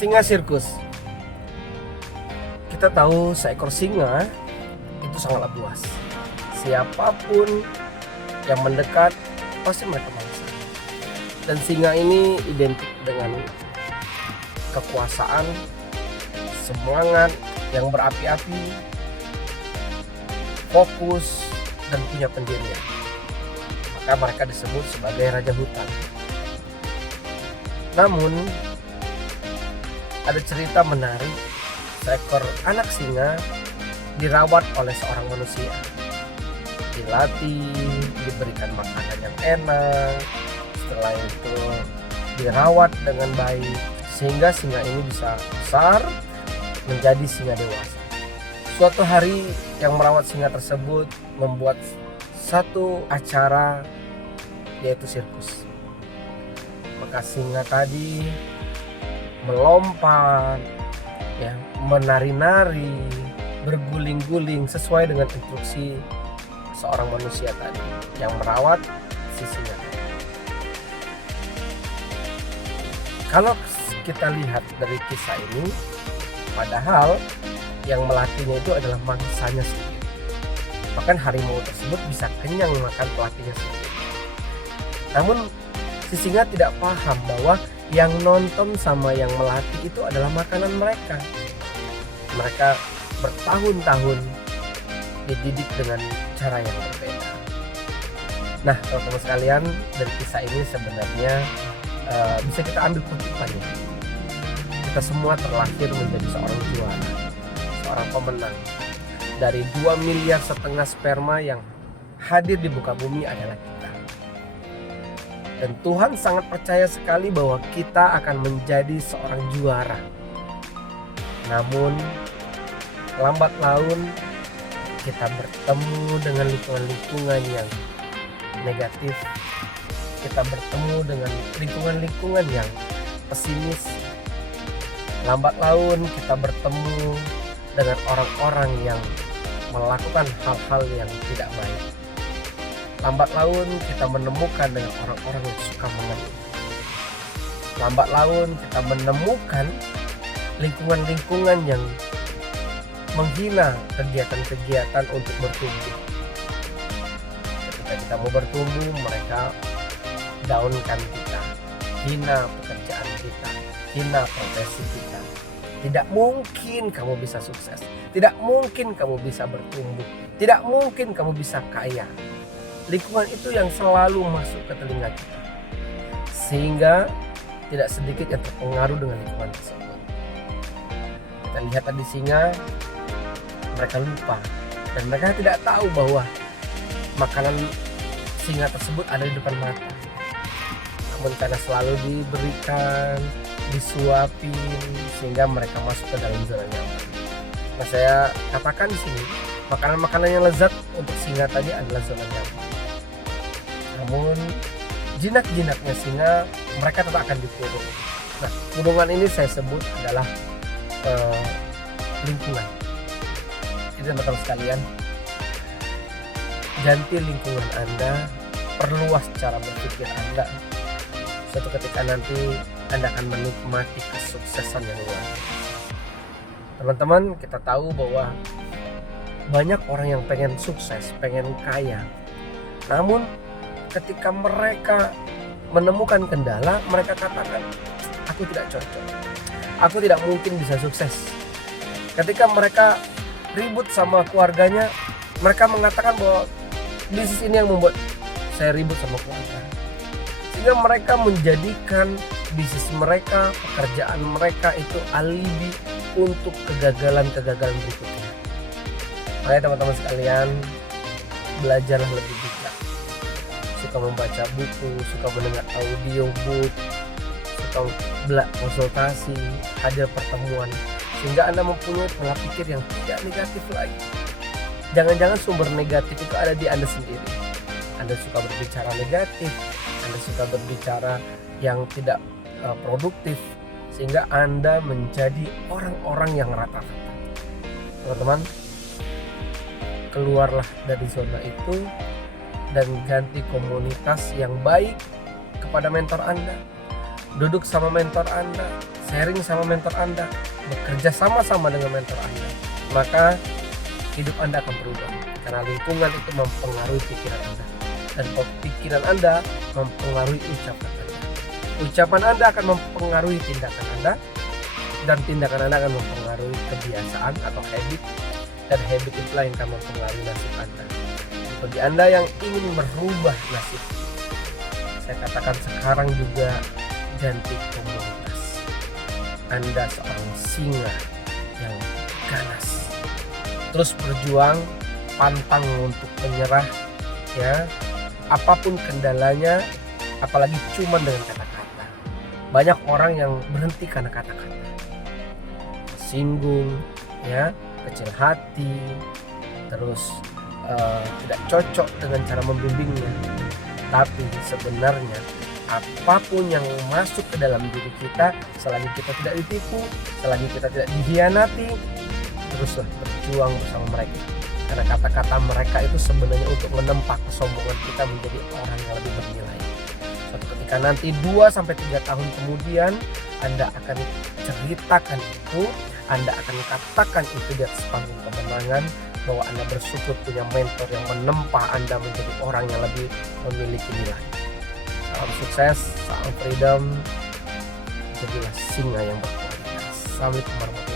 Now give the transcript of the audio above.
Singa sirkus. Kita tahu seekor singa itu sangatlah buas. Siapapun yang mendekat pasti mereka mangsa. Dan singa ini identik dengan kekuasaan, semangat yang berapi-api, fokus, dan punya pendirian. Maka mereka disebut sebagai raja hutan. Namun ada cerita menarik, seekor anak singa dirawat oleh seorang manusia, dilatih, diberikan makanan yang enak, setelah itu dirawat dengan baik sehingga singa ini bisa besar menjadi singa dewasa. Suatu hari yang merawat singa tersebut membuat satu acara, yaitu sirkus. Maka singa tadi melompat, ya, menari-nari, berguling-guling sesuai dengan instruksi seorang manusia tadi yang merawat si singa. Kalau kita lihat dari kisah ini, padahal yang melatihnya itu adalah mangsanya sendiri. Bahkan harimau tersebut bisa kenyang makan pelatihnya sendiri. Namun si singa tidak paham bahwa yang nonton sama yang melatih itu adalah makanan mereka. Mereka bertahun-tahun dididik dengan cara yang berbeda. Nah, teman-teman sekalian, dari kisah ini sebenarnya bisa kita ambil kutipannya. Kita semua terlahir menjadi seorang juara, seorang pemenang. Dari 2,5 miliar sperma yang hadir di muka bumi adalah kita. Dan Tuhan sangat percaya sekali bahwa kita akan menjadi seorang juara. Namun lambat laun kita bertemu dengan lingkungan-lingkungan yang negatif. Kita bertemu dengan lingkungan-lingkungan yang pesimis. Lambat laun kita bertemu dengan orang-orang yang melakukan hal-hal yang tidak baik. Lambat laun kita menemukan dengan orang-orang yang suka mengeluh. Lambat laun kita menemukan lingkungan-lingkungan yang menghina kegiatan-kegiatan untuk bertumbuh. Ketika kita mau bertumbuh, mereka daunkan kita, hina pekerjaan kita, hina profesi kita. Tidak mungkin kamu bisa sukses, tidak mungkin kamu bisa bertumbuh, tidak mungkin kamu bisa kaya. Lingkungan itu yang selalu masuk ke telinga kita, sehingga tidak sedikit yang terpengaruh dengan lingkungan tersebut. Kita lihat tadi singa, mereka lupa dan mereka tidak tahu bahwa makanan singa tersebut ada di depan mata. Namun karena selalu diberikan, disuapin, sehingga mereka masuk ke dalam zona nyaman. Nah, saya katakan di sini, makanan-makanan yang lezat untuk singa tadi adalah zona nyaman. Namun jinak-jinaknya singa, mereka tetap akan dikurung. Nah, kurungan ini saya sebut adalah lingkungan. Jadi teman-teman sekalian, ganti lingkungan Anda, perluas cara berpikir Anda. Suatu ketika nanti Anda akan menikmati kesuksesan yang luar biasa. Teman-teman, kita tahu bahwa banyak orang yang pengen sukses, pengen kaya. Namun ketika mereka menemukan kendala, mereka katakan, aku tidak cocok, aku tidak mungkin bisa sukses. Ketika mereka ribut sama keluarganya, mereka mengatakan bahwa bisnis ini yang membuat saya ribut sama keluarga. Sehingga mereka menjadikan bisnis mereka, pekerjaan mereka itu alibi untuk kegagalan-kegagalan berikutnya. Makanya teman-teman sekalian, belajarlah lebih bijak. Suka membaca buku, suka mendengar audiobook, suka konsultasi, hadir pertemuan, sehingga Anda mempunyai pola pikir yang tidak negatif lagi. Jangan-jangan sumber negatif itu ada di Anda sendiri. Anda suka berbicara negatif, Anda suka berbicara yang tidak produktif, sehingga Anda menjadi orang-orang yang rata-rata. Teman-teman, keluarlah dari zona itu dan ganti komunitas yang baik kepada mentor Anda. Duduk sama mentor Anda, sharing sama mentor Anda, bekerja sama-sama dengan mentor Anda, maka hidup Anda akan berubah. Karena lingkungan itu mempengaruhi pikiran Anda, dan pikiran Anda mempengaruhi ucapan Anda. Ucapan Anda akan mempengaruhi tindakan Anda, dan tindakan Anda akan mempengaruhi kebiasaan atau habit, dan habit itulah yang akan mempengaruhi nasib Anda. Bagi Anda yang ingin merubah nasib, saya katakan sekarang juga ganti komunitas. Anda seorang singa yang ganas, terus berjuang, pantang untuk menyerah, ya, apapun kendalanya, apalagi cuma dengan kata-kata. Banyak orang yang berhenti karena kata-kata, singgung, ya, kecil hati, terus tidak cocok dengan cara membimbingnya. Tapi sebenarnya apapun yang masuk ke dalam diri kita, selagi kita tidak ditipu, selagi kita tidak dihianati, teruslah berjuang bersama mereka. Karena kata-kata mereka itu sebenarnya untuk menempa kesombongan kita menjadi orang yang lebih bernilai. Suatu ketika nanti 2-3 tahun kemudian, Anda akan ceritakan itu, Anda akan katakan itu di atas panggung kemenangan, bahwa Anda bersyukur punya mentor yang menempa Anda menjadi orang yang lebih memiliki nilai. Salam sukses, salam freedom, jadilah singa yang berkualitas. Assalamualaikum warahmatullahi wabarakatuh.